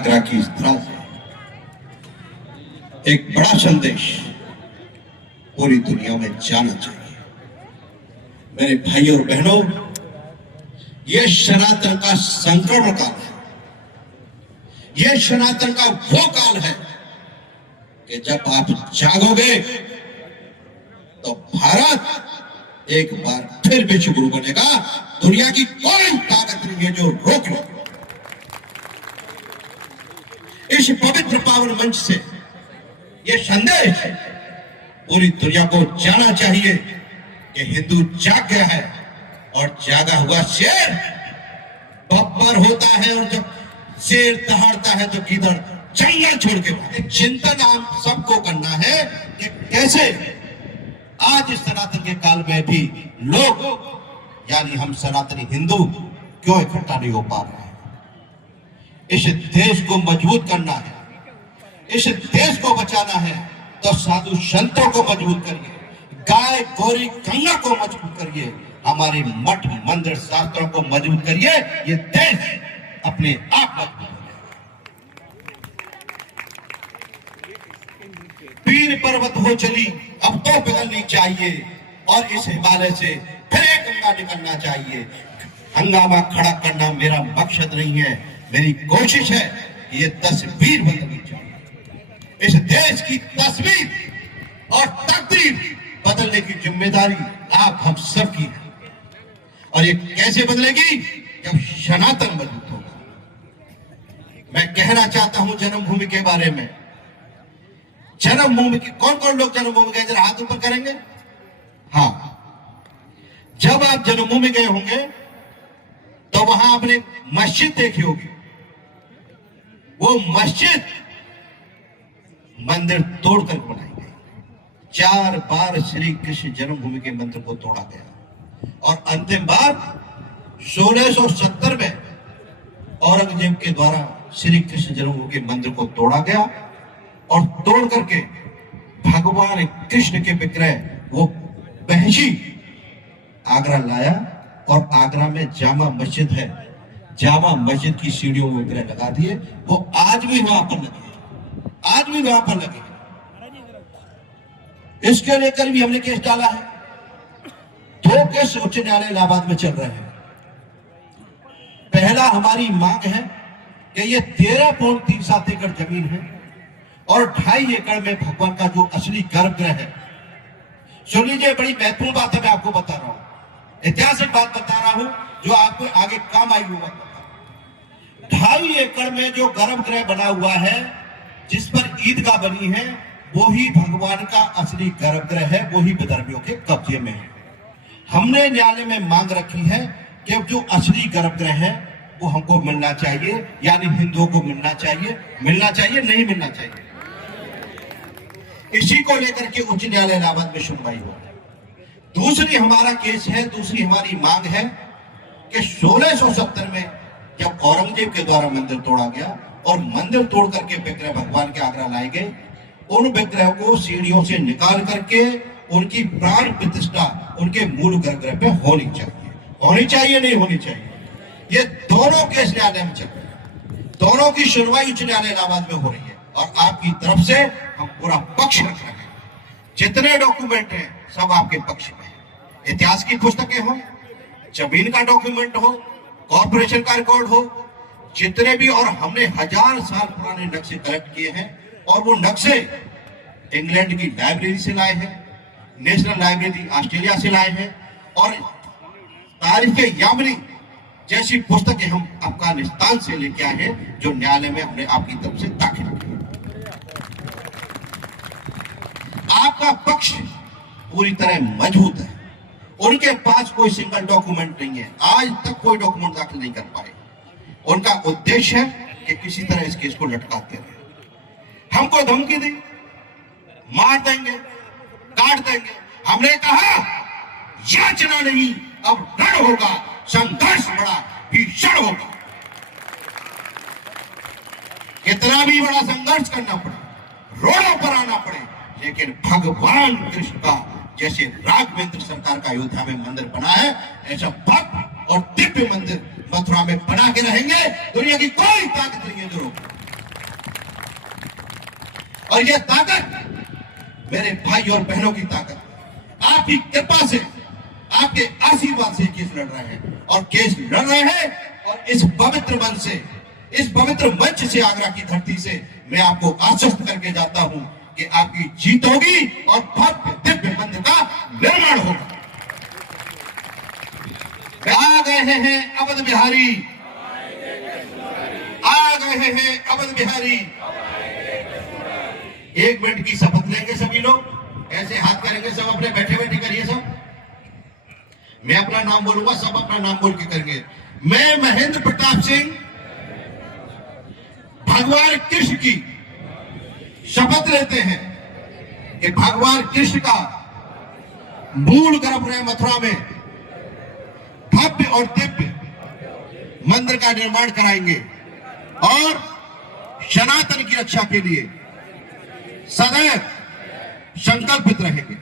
यात्रा की इस तरह से एक बड़ा संदेश पूरी दुनिया में जाना चाहिए। मेरे भाइयों और बहनों, यह सनातन का संक्रमण काल है। यह सनातन का वो काल है कि जब आप जागोगे तो भारत एक बार फिर विश्वगुरु बनेगा। दुनिया की कोई ताकत नहीं है जो रोक ले। इस पवित्र पावन मंच से यह संदेश पूरी दुनिया को जाना चाहिए कि हिंदू जाग गया है और जागा हुआ शेर बब्बर होता है, और जब शेर दहाड़ता है तो गीदड़ जंगल छोड़ के भागे। चिंतन आप सबको करना है कि कैसे आज इस सनातन के काल में भी लोग, यानी हम सनातनी हिंदू क्यों इकट्ठा नहीं हो पा रहे हैं। इस देश को मजबूत करना है, इस देश को बचाना है तो साधु संतों को मजबूत करिए, गाय गौरी गंगा को मजबूत करिए, हमारे मठ मंदिर शास्त्रों को मजबूत करिए। ये देश अपने आप मजबूत हो जाएगा। पीर पर्वत हो चली अब तो पिघलनी चाहिए, और इस हिमालय से फिर एक गंगा निकलना चाहिए। हंगामा खड़ा करना मेरा मकसद नहीं है, मेरी कोशिश है कि ये तस्वीर बदलनी चाहिए। इस देश की तस्वीर और तकदीर बदलने की जिम्मेदारी आप हम सब की है। और ये कैसे बदलेगी? जब सनातन मजबूत होगा। मैं कहना चाहता हूं जन्मभूमि के बारे में। जन्मभूमि की कौन कौन लोग जन्मभूमि गए, जरा हाथ ऊपर करेंगे। हाँ, जब आप जन्मभूमि गए होंगे तो वहां आपने मस्जिद देखी होगी। वो मस्जिद मंदिर तोड़कर बनाई गई। 4 बार श्री कृष्ण जन्मभूमि के मंदिर को तोड़ा गया, और अंतिम बार 1670 में औरंगजेब के द्वारा श्री कृष्ण जन्मभूमि के मंदिर को तोड़ा गया, और तोड़ करके भगवान कृष्ण के विग्रह वो बहशी आगरा लाया, और आगरा में जामा मस्जिद है, जामा मस्जिद की सीढ़ियों में विग्रह लगा दिए। वो आज भी वहां पर लगे, आज भी वहां पर लगे। इसके लेकर भी हमने केस डाला है। 2 केस उच्च न्यायालय इलाहाबाद में चल रहे हैं। पहला, हमारी मांग है कि ये 13.37 एकड़ जमीन है और 2.5 एकड़ में भगवान का जो असली गर्भगृह है। सुन लीजिए, बड़ी महत्वपूर्ण बात है, मैं आपको बता रहा हूं, ऐतिहासिक बात बता रहा हूं जो आपको आगे काम आई होगा। 2.5 एकड़ में जो गर्भगृह बना हुआ है, जिस पर ईदगाह बनी है, वो ही भगवान का असली गर्भगृह है, वो ही विदर्भियों के कब्जे में है। हमने न्यायालय में मांग रखी है कि जो असली गर्भगृह है वो हमको मिलना चाहिए, यानी हिंदुओं को मिलना चाहिए। मिलना चाहिए, नहीं मिलना चाहिए। इसी को लेकर के उच्च न्यायालय इलाहाबाद में सुनवाई हो। दूसरी हमारा केस है, दूसरी हमारी मांग है कि 1670 में जब औरंगजेब के द्वारा मंदिर तोड़ा गया और मंदिर तोड़ करके विग्रह भगवान के आगरा लाए गए, उन विग्रह को सीढ़ियों से निकाल करके उनकी प्राण प्रतिष्ठा उनके मूल गर्भगृह पे होनी चाहिए। होनी चाहिए, नहीं होनी चाहिए। ये दोनों केस न्यायालय में चल रहे हैं, दोनों की सुनवाई उच्च न्यायालय इलाहाबाद में हो रही है, और आपकी तरफ से हम पूरा पक्ष रख रहे हैं। जितने डॉक्यूमेंट हैं सब आपके पक्ष में है। इतिहास की पुस्तकें हो, जमीन का डॉक्यूमेंट हो, कॉर्पोरेशन का रिकॉर्ड हो, जितने भी, और हमने 1000 साल पुराने नक्शे कलेक्ट किए हैं, और वो नक्शे इंग्लैंड की लाइब्रेरी से लाए हैं, नेशनल लाइब्रेरी ऑस्ट्रेलिया से लाए हैं, और तारीख यामनी जैसी पुस्तकें हम अफगानिस्तान से लेके आए हैं, जो न्यायालय में हमने आपकी तरफ से दाखिल की। आपका पक्ष पूरी तरह मजबूत है। उनके पास कोई सिंगल डॉक्यूमेंट नहीं है, आज तक कोई डॉक्यूमेंट दाखिल नहीं कर पाए। उनका उद्देश्य है कि किसी तरह इस केस को लटकाते रहे। हमको धमकी दी, मार देंगे, काट देंगे। हमने कहा याचना नहीं, अब रण होगा, संघर्ष बड़ा भीषण होगा। कितना भी बड़ा संघर्ष करना पड़े, रोडों पर आना पड़े, लेकिन भगवान कृष्ण का जैसे राघवेंद्र सरकार का अयोध्या में मंदिर बना है, ऐसा भव्य और दिव्य मंदिर मथुरा में बना के रहेंगे। दुनिया की कोई ताकत नहीं है जो रोके। और यह ताकत मेरे भाई और बहनों की ताकत, आपकी कृपा से, आपके आशीर्वाद से केस लड़ रहे हैं और केस लड़ रहे हैं। और इस पवित्र मन से, इस पवित्र मंच से, आगरा की धरती से मैं आपको आश्वस्त करके जाता हूं कि आपकी जीत होगी और भव्य दिव्य मंदिर का निर्माण होगा। आ गए हैं अवध बिहारी, आ गए हैं अवध बिहारी। 1 मिनट की शपथ लेंगे सभी लोग, ऐसे हाथ करेंगे सब, अपने बैठे बैठे करिए सब। मैं अपना नाम बोलूंगा, सब अपना नाम बोल के करेंगे। मैं महेंद्र प्रताप सिंह भगवान कृष्ण की शपथ लेते हैं कि भगवान कृष्ण का मूल गर्भगृह मथुरा में भव्य और दिव्य मंदिर का निर्माण कराएंगे और सनातन की रक्षा के लिए सदैव संकल्पित रहेंगे।